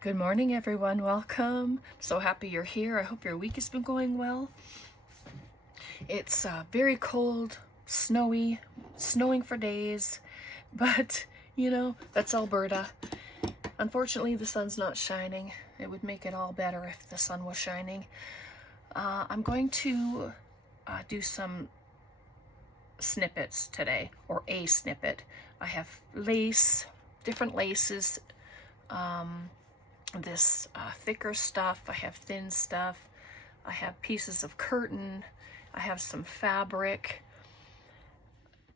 Good morning, everyone. Welcome. So happy you're here. I hope your week has been going well. It's very cold, snowy, snowing for days, but that's Alberta. Unfortunately, the sun's not shining. It would make it all better if the sun was shining. I'm going to do some snippets today, or a snippet. I have lace, different laces. This thicker stuff, I have thin stuff, I have pieces of curtain, I have some fabric.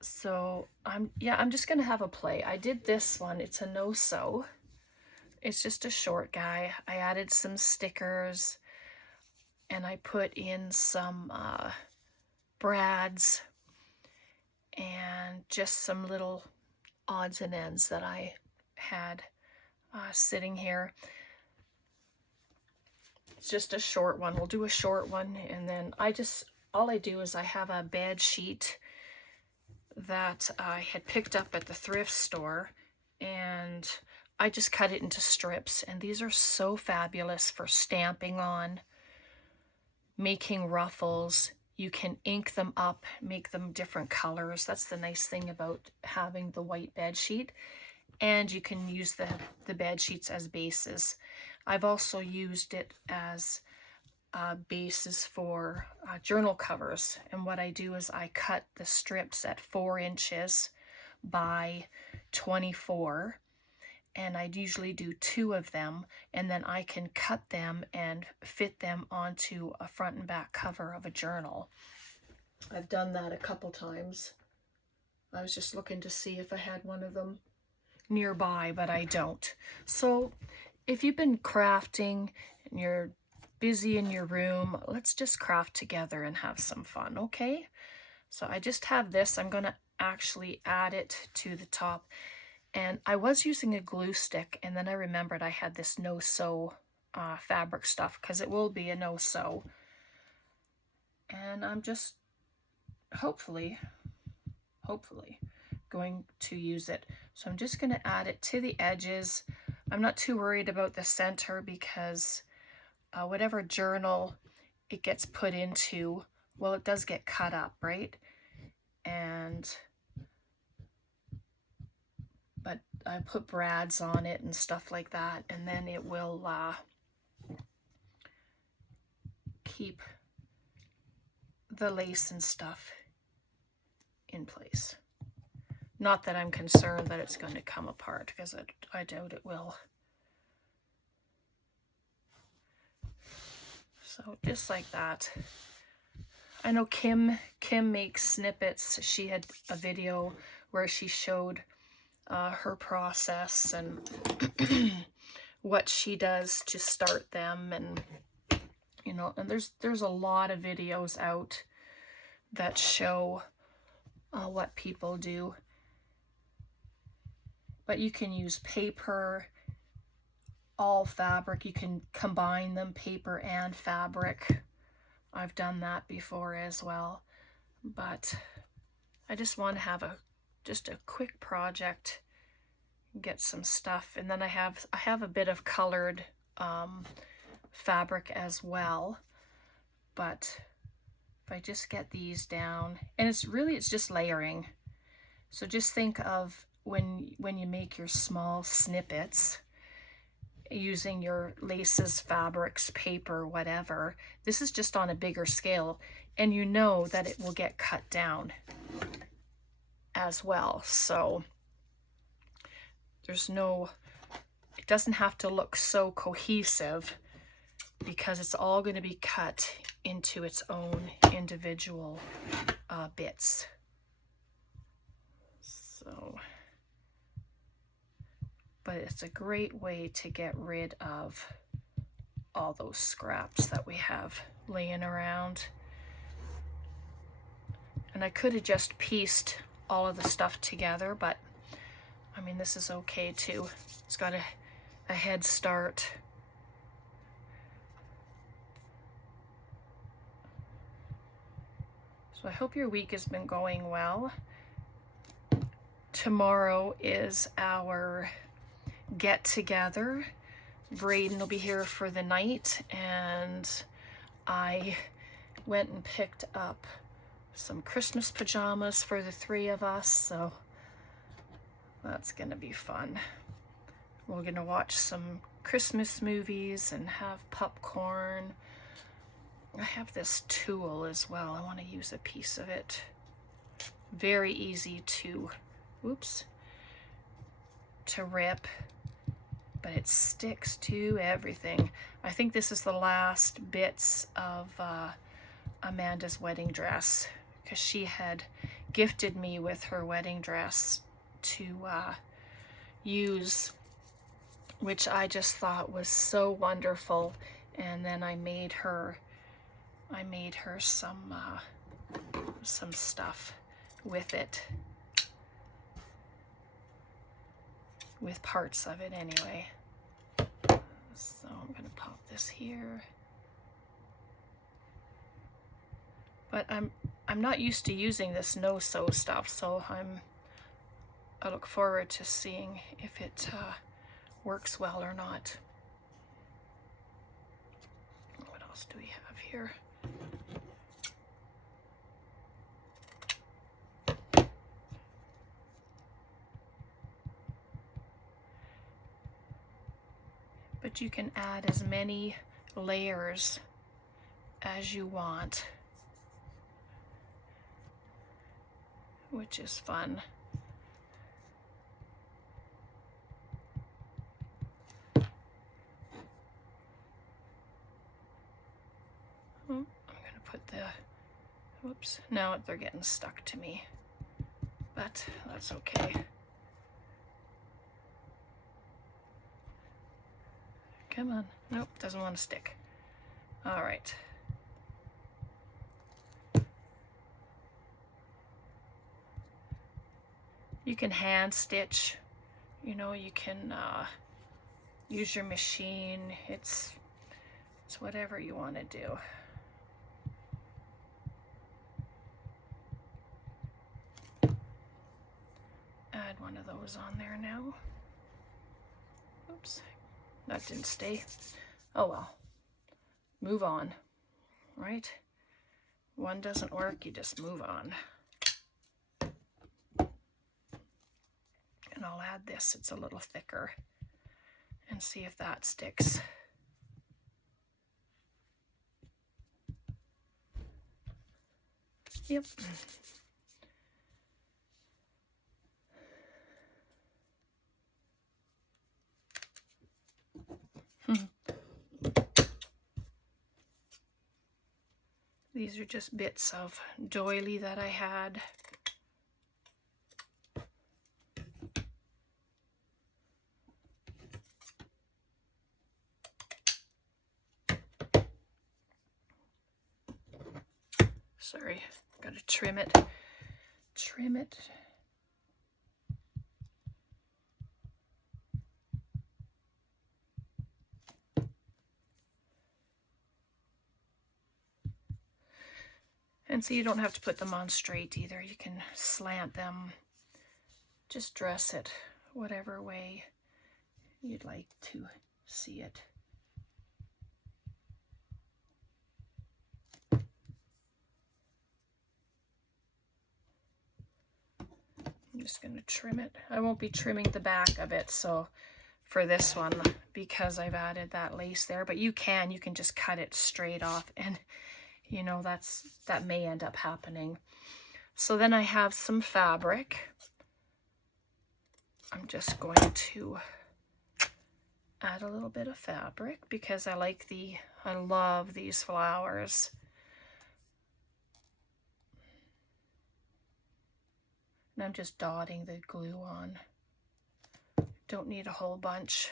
So I'm just gonna have a play. I did this one, it's a no-sew. It's just a short guy. I added some stickers and I put in some brads and just some little odds and ends that I had sitting here. It's just a short one. We'll do a short one, and then all I do is I have a bed sheet that I had picked up at the thrift store, and I just cut it into strips, and these are so fabulous for stamping on, making ruffles. You can ink them up, make them different colors. That's the nice thing about having the white bed sheet. And you can use the bed sheets as bases. I've also used it as bases for journal covers. And what I do is I cut the strips at 4 inches by 24. And I'd usually do 2 of them. And then I can cut them and fit them onto a front and back cover of a journal. I've done that a couple times. I was just looking to see if I had one of them nearby, but I don't. So if you've been crafting and you're busy in your room, let's just craft together and have some fun, okay? So I just have this. I'm going to actually add it to the top. And I was using a glue stick, and then I remembered I had this no-sew fabric stuff, because it will be a no-sew. And I'm just hopefully going to use it. So I'm just going to add it to the edges. I'm not too worried about the center, because whatever journal it gets put into, well, it does get cut up, right? But I put brads on it and stuff like that, and then it will keep the lace and stuff in place. Not that I'm concerned that it's going to come apart, because I doubt it will. So just like that. I know Kim makes snippets. She had a video where she showed her process and what she does to start them, and and there's a lot of videos out that show what people do. But you can use paper, all fabric. You can combine them, paper and fabric. I've done that before as well. But I just want to have just a quick project, get some stuff, and then I have a bit of colored fabric as well. But if I just get these down, and it's just layering. So just think of when you make your small snippets using your laces, fabrics, paper, whatever. This is just on a bigger scale, and you know that it will get cut down as well. So it doesn't have to look so cohesive, because it's all going to be cut into its own individual bits. So, but it's a great way to get rid of all those scraps that we have laying around. And I could have just pieced all of the stuff together, but I mean, this is okay too. It's got a head start. So I hope your week has been going well. Tomorrow is our get together. Braden will be here for the night, and I went and picked up some Christmas pajamas for the three of us, so that's gonna be fun. We're gonna watch some Christmas movies and have popcorn. I have this tool as well. I want to use a piece of it. Very easy to, whoops, to rip, but it sticks to everything. I think this is the last bits of Amanda's wedding dress, because she had gifted me with her wedding dress to use, which I just thought was so wonderful. And then I made her some stuff with it, with parts of it anyway. So I'm gonna pop this here. But I'm not used to using this no-sew stuff, so I look forward to seeing if it works well or not. What else do we have here? But you can add as many layers as you want, which is fun. I'm gonna put the, whoops, now they're getting stuck to me, but that's okay. Come on. Nope, doesn't want to stick. All right. You can hand stitch, you know, you can use your machine. It's whatever you want to do. Add one of those on there now. Oops. That didn't stay. Oh well. Move on, right? One doesn't work, you just move on. And I'll add this, it's a little thicker, and see if that sticks. Yep. These are just bits of doily that I had. Sorry, gotta trim it. Trim it. And so you don't have to put them on straight either. You can slant them. Just dress it whatever way you'd like to see it. I'm just going to trim it. I won't be trimming the back of it, so for this one, because I've added that lace there, but you can just cut it straight off, and you know, that may end up happening. So then I have some fabric. I'm just going to add a little bit of fabric because I love these flowers. And I'm just dotting the glue on. Don't need a whole bunch.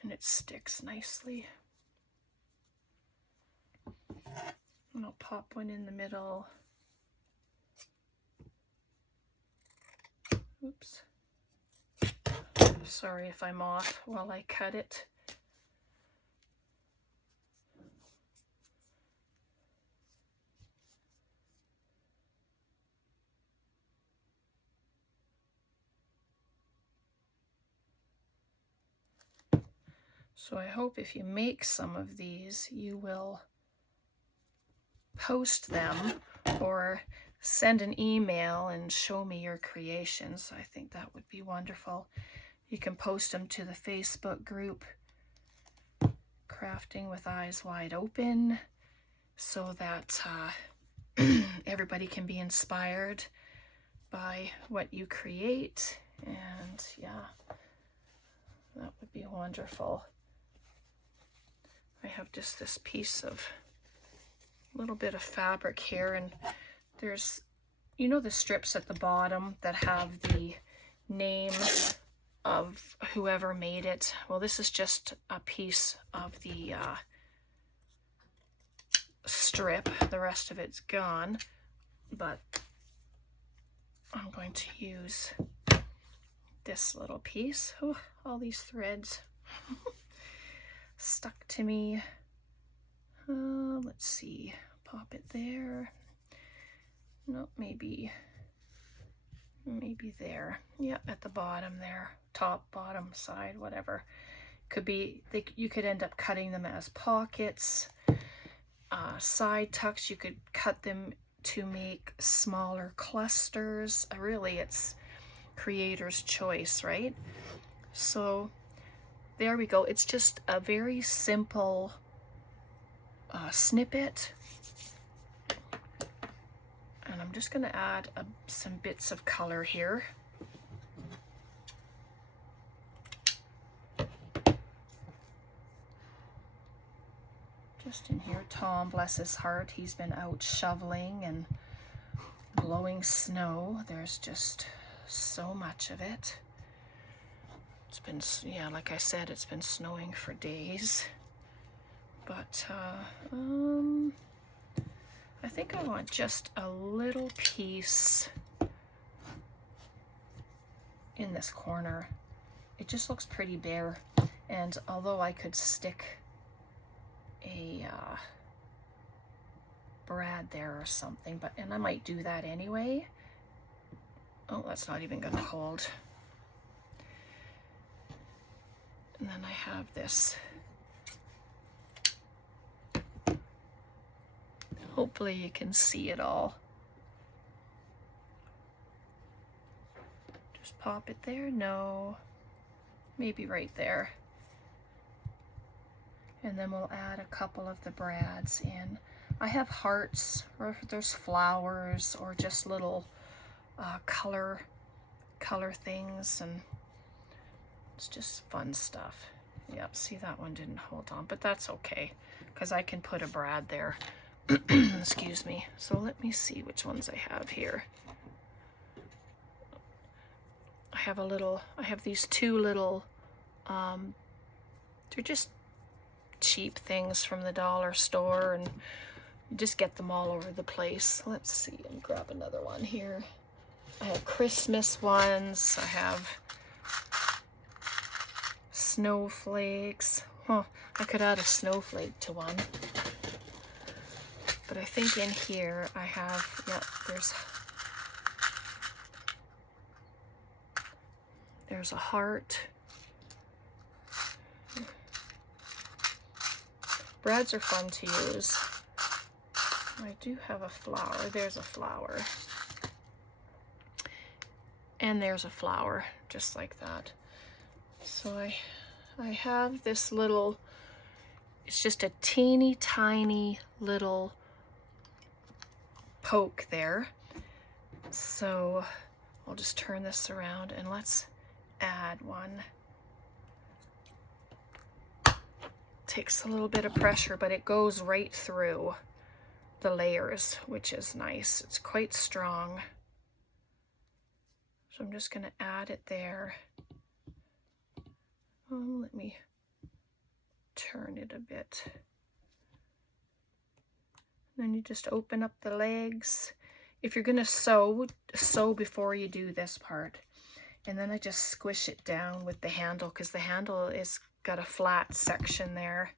And it sticks nicely. And I'll pop one in the middle. Oops. Sorry if I'm off while I cut it. So I hope if you make some of these, you will post them or send an email and show me your creations. I think that would be wonderful. You can post them to the Facebook group, Crafting with Eyes Wide Open, so that everybody can be inspired by what you create. And yeah, that would be wonderful. I have just this piece of little bit of fabric here, and there's, you know, the strips at the bottom that have the name of whoever made it. Well, this is just a piece of the strip. The rest of it's gone, but I'm going to use this little piece. Oh, all these threads stuck to me. Let's see, pop it there. No, maybe there. Yeah, at the bottom there, top, bottom, side, whatever. Could be, you could end up cutting them as pockets, side tucks. You could cut them to make smaller clusters. Really, it's creator's choice, right? So there we go. It's just a very simple snippet, and I'm just going to add some bits of color here. Just in here, Tom, bless his heart, he's been out shoveling and blowing snow. There's just so much of it. It's been, yeah, like I said, it's been snowing for days. But I think I want just a little piece in this corner. It just looks pretty bare, and although I could stick a brad there or something, and I might do that anyway. Oh, that's not even gonna hold. And then I have this. Hopefully you can see it all. Just pop it there. No, maybe right there. And then we'll add a couple of the brads in. I have hearts, or if there's flowers, or just little color things, and it's just fun stuff. Yep, see, that one didn't hold on, but that's okay, because I can put a brad there. Excuse me. So let me see which ones I have here. I have these two little, they're just cheap things from the dollar store, and you just get them all over the place. Let's see, and grab another one here. I have Christmas ones. I have snowflakes. Huh, I could add a snowflake to one. But I think in here I have, yep, there's a heart. Brads are fun to use. I do have a flower. There's a flower. And there's a flower, just like that. So I have this little, it's just a teeny tiny little poke there. So I'll just turn this around and let's add one. Takes a little bit of pressure, but it goes right through the layers, which is nice. It's quite strong. So I'm just going to add it there. Let me turn it a bit. Then you just open up the legs. If you're going to sew before you do this part. And then I just squish it down with the handle, because the handle is got a flat section there.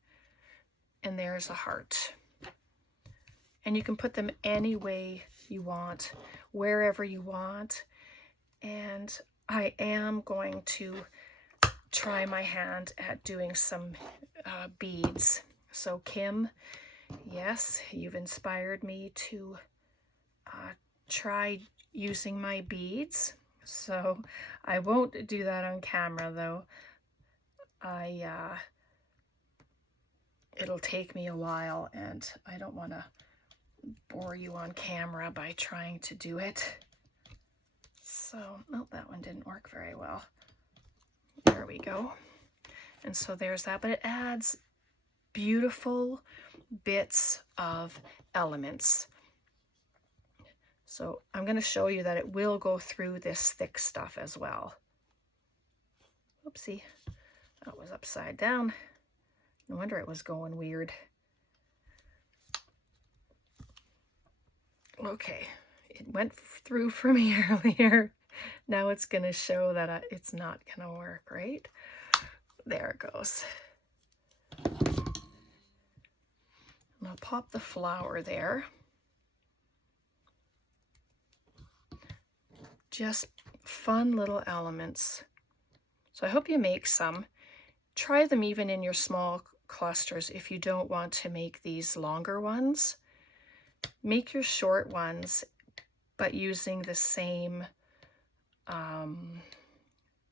And there's a heart. And you can put them any way you want, wherever you want. And I am going to try my hand at doing some beads. So Kim, yes, you've inspired me to try using my beads. So I won't do that on camera though. It'll take me a while and I don't want to bore you on camera by trying to do it. So, oh, that one didn't work very well. There we go. And so there's that, but it adds beautiful bits of elements. So I'm going to show you that it will go through this thick stuff as well. Oopsie, that was upside down. No wonder it was going weird. Okay, it went through for me earlier. Now it's going to show that it's not going to work, right? There it goes. And I'll pop the flower there. Just fun little elements. So I hope you make some. Try them even in your small clusters if you don't want to make these longer ones. Make your short ones, but using the same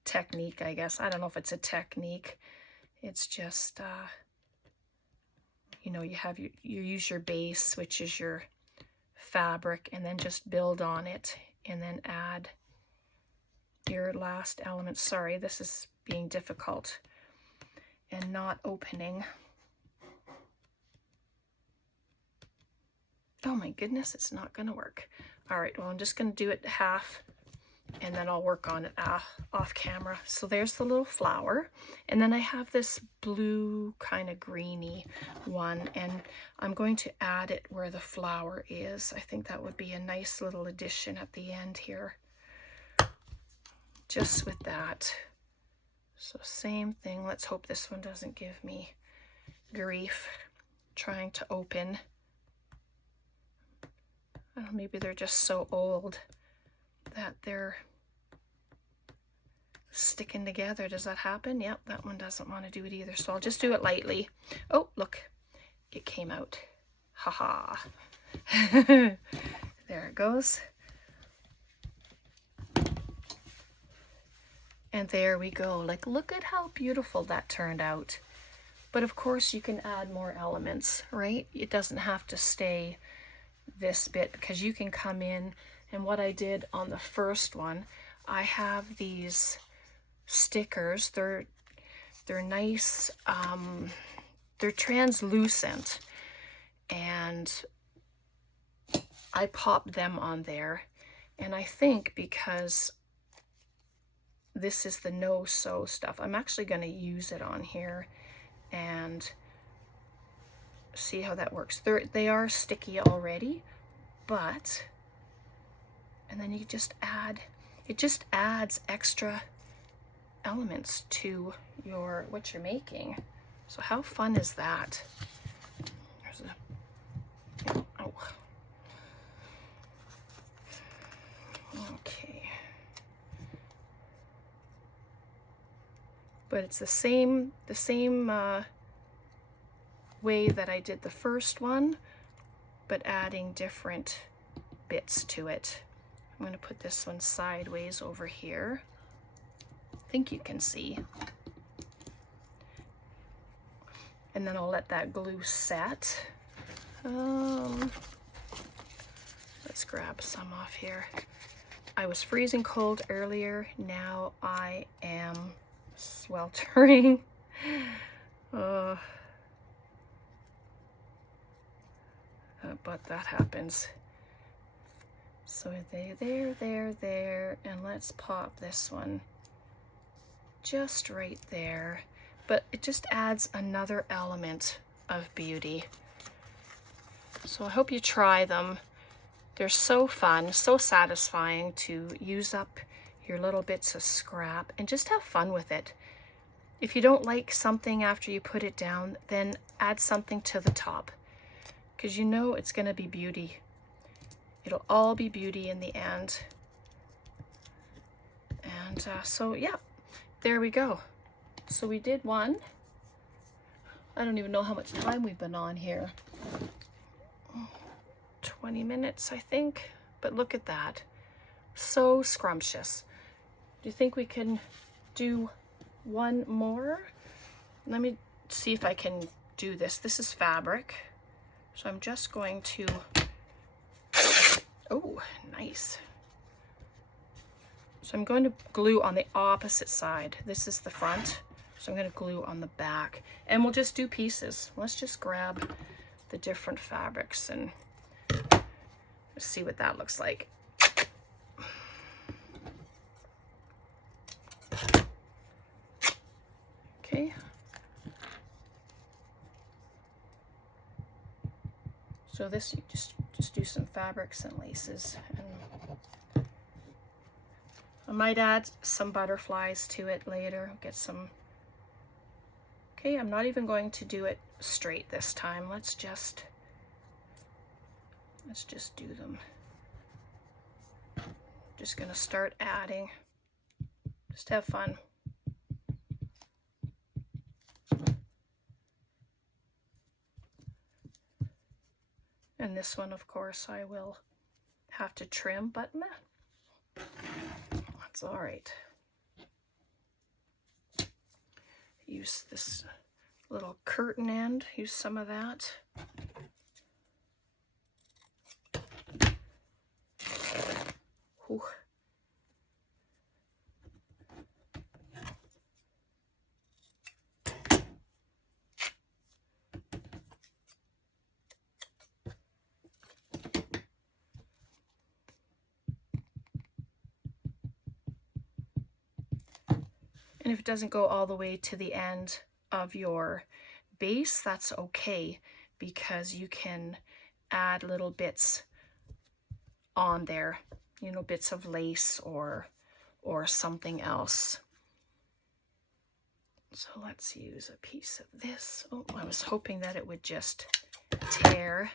technique, I guess. I don't know if it's a technique. It's just, you know, you use your base, which is your fabric, and then just build on it, and then add your last element. Sorry, this is being difficult and not opening. Oh my goodness, it's not going to work. All right, well, I'm just going to do it half, and then I'll work on it off camera. So there's the little flower, and then I have this blue kind of greeny one, and I'm going to add it where the flower is. I think that would be a nice little addition at the end here, just with that. So same thing. Let's hope this one doesn't give me grief trying to open. I don't know, maybe they're just so old that they're sticking together. Does that happen? Yep, that one doesn't want to do it either. So I'll just do it lightly. Oh, look, it came out. Haha. There it goes. And there we go. Like, look at how beautiful that turned out. But of course you can add more elements, right? It doesn't have to stay this bit, because you can come in, and what I did on the first one, I have these stickers. They're nice, they're translucent, and I popped them on there. And I think because this is the no-sew stuff, I'm actually going to use it on here and see how that works. They are sticky already, but, and then you just add, it just adds extra elements to your, what you're making. So how fun is that? There's a, oh. Okay. But it's the same way that I did the first one, but adding different bits to it. I'm going to put this one sideways over here. I think you can see. And then I'll let that glue set. Let's grab some off here. I was freezing cold earlier. Now I am sweltering. But that happens. So there, and let's pop this one just right there. But it just adds another element of beauty. So I hope you try them. They're so fun, so satisfying to use up your little bits of scrap and just have fun with it. If you don't like something after you put it down, then add something to the top, because you know it's going to be beauty. It'll all be beauty in the end. And so yeah, there we go. So we did one. I don't even know how much time we've been on here. 20 minutes, I think. But look at that. So scrumptious. Do you think we can do one more? Let me see if I can do this. This is fabric. So I'm just going to, oh, nice. So I'm going to glue on the opposite side. This is the front. So I'm going to glue on the back. And we'll just do pieces. Let's just grab the different fabrics and see what that looks like. Okay. So this, you just do some fabrics and laces. And I might add some butterflies to it later. Get some. Okay, I'm not even going to do it straight this time. Let's just do them. Just gonna start adding. Just have fun. And this one, of course, I will have to trim, but meh, that's all right. Use this little curtain end, use some of that. Whew. And if it doesn't go all the way to the end of your base, that's okay, because you can add little bits on there, you know, bits of lace or something else. So let's use a piece of this. Oh, I was hoping that it would just tear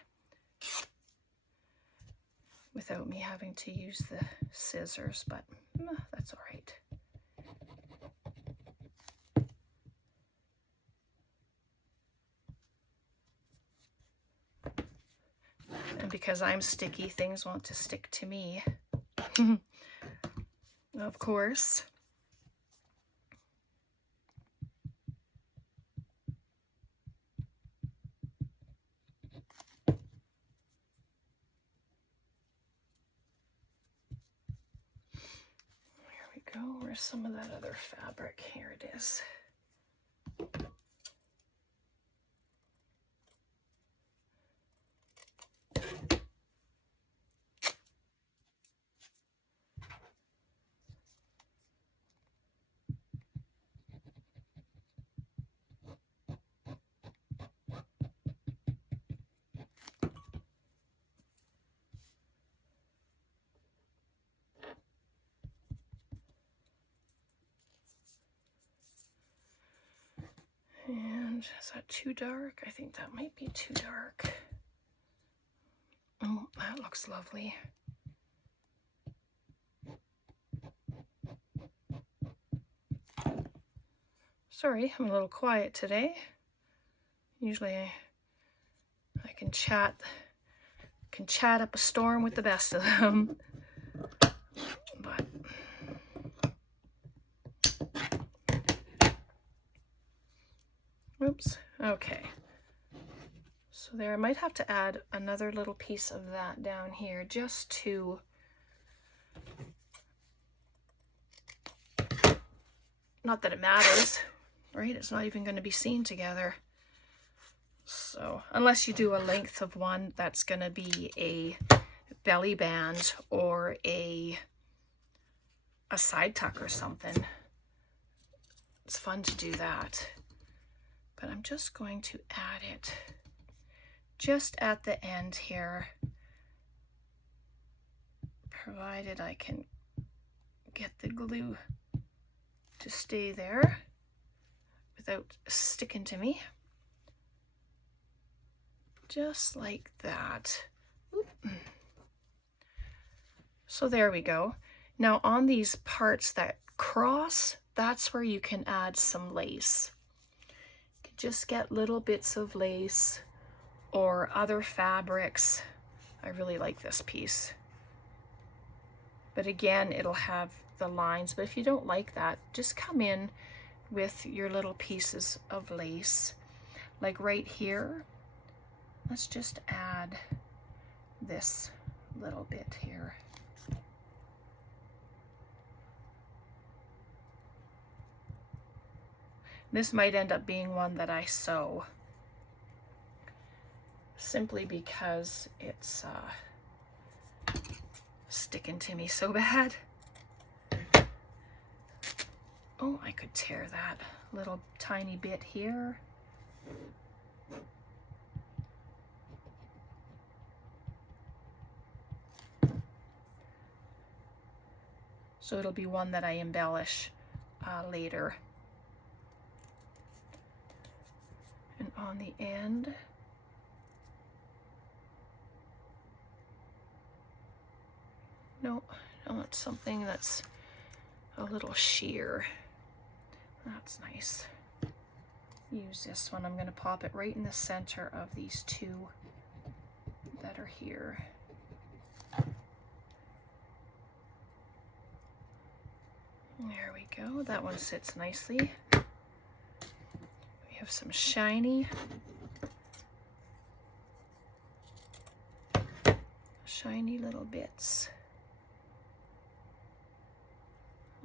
without me having to use the scissors, but that's all right. And because I'm sticky, things want to stick to me. Of course. There we go. Where's some of that other fabric? Here it is. And is that too dark? I think that might be too dark. Oh, that looks lovely. Sorry, I'm a little quiet today. Usually I can chat up a storm with the best of them. But oops, okay. So there, I might have to add another little piece of that down here just to not that it matters, right? It's not even going to be seen together. So unless you do a length of one that's going to be a belly band or a side tuck or something, it's fun to do that. But I'm just going to add it just at the end here, provided I can get the glue to stay there without sticking to me. Just like that. Oop. So there we go. Now on these parts that cross, that's where you can add some lace. You can just get little bits of lace or other fabrics. I really like this piece. But again, it'll have the lines. But if you don't like that, just come in with your little pieces of lace. Like right here, let's just add this little bit here. This might end up being one that I sew, simply because it's sticking to me so bad. Oh, I could tear that little tiny bit here. So it'll be one that I embellish later. And on the end, no, I want something that's a little sheer. That's nice. Use this one. I'm going to pop it right in the center of these two that are here. There we go. That one sits nicely. We have some shiny little bits.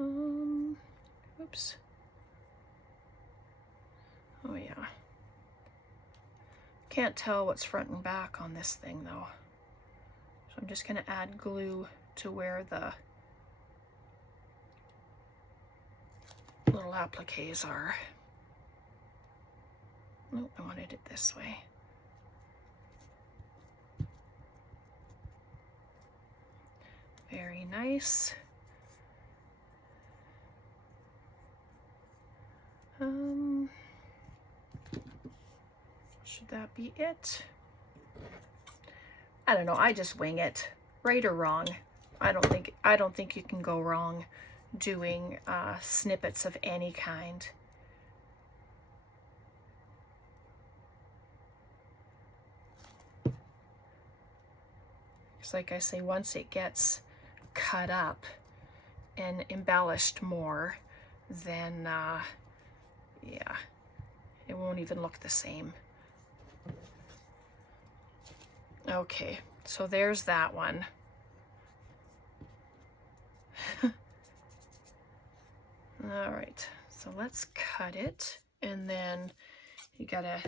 Oops. Oh yeah. Can't tell what's front and back on this thing though. So I'm just going to add glue to where the little appliques are. Nope, I wanted it this way. Very nice. Should that be it? I don't know, I just wing it, right or wrong. I don't think you can go wrong doing snippets of any kind. It's like I say, once it gets cut up and embellished more, then yeah, it won't even look the same. Okay, so there's that one. All right, so let's cut it, and then you got a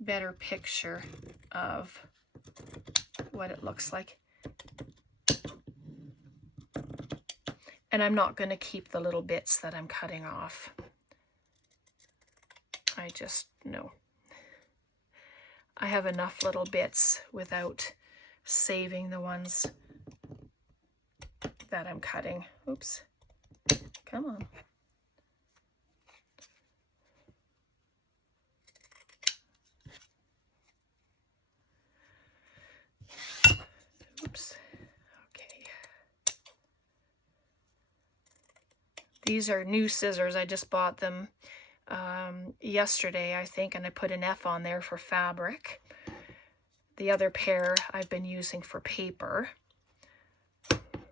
better picture of what it looks like. And I'm not going to keep the little bits that I'm cutting off. I just know. I have enough little bits without saving the ones that I'm cutting. Oops. Come on. Oops. Okay. These are new scissors. I just bought them yesterday, I think, and I put an F on there for fabric. The other pair I've been using for paper.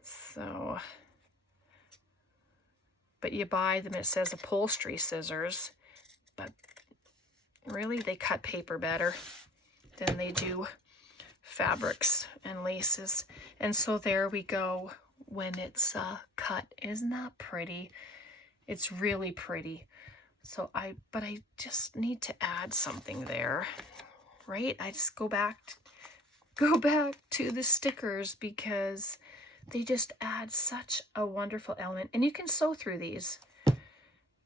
So, but you buy them, it says upholstery scissors, but really they cut paper better than they do fabrics and laces. And so there we go when it's cut. Isn't that pretty? It's really pretty. So but I just need to add something there, right? I just go back to the stickers because they just add such a wonderful element. And you can sew through these.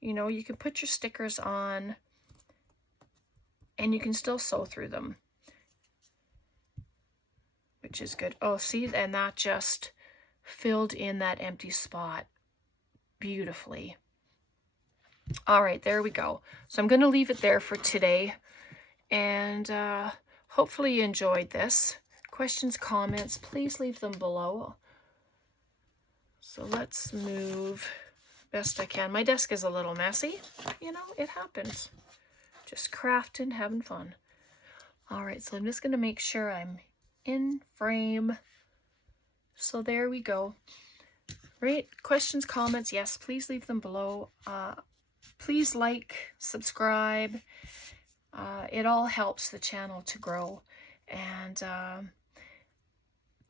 You know, you can put your stickers on and you can still sew through them, which is good. Oh, see, and that just filled in that empty spot beautifully. All right, there we go. So I'm going to leave it there for today, and hopefully you enjoyed this. Questions, comments, please leave them below. So let's move best I can. My desk is a little messy. You know, it happens. Just crafting, having fun. All right, so I'm just going to make sure I'm in frame. So there we go. Right, questions, comments, yes, please leave them below. Please like, subscribe. It all helps the channel to grow. And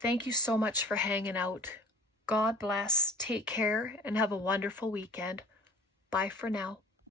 thank you so much for hanging out. God bless, take care, and have a wonderful weekend. Bye for now.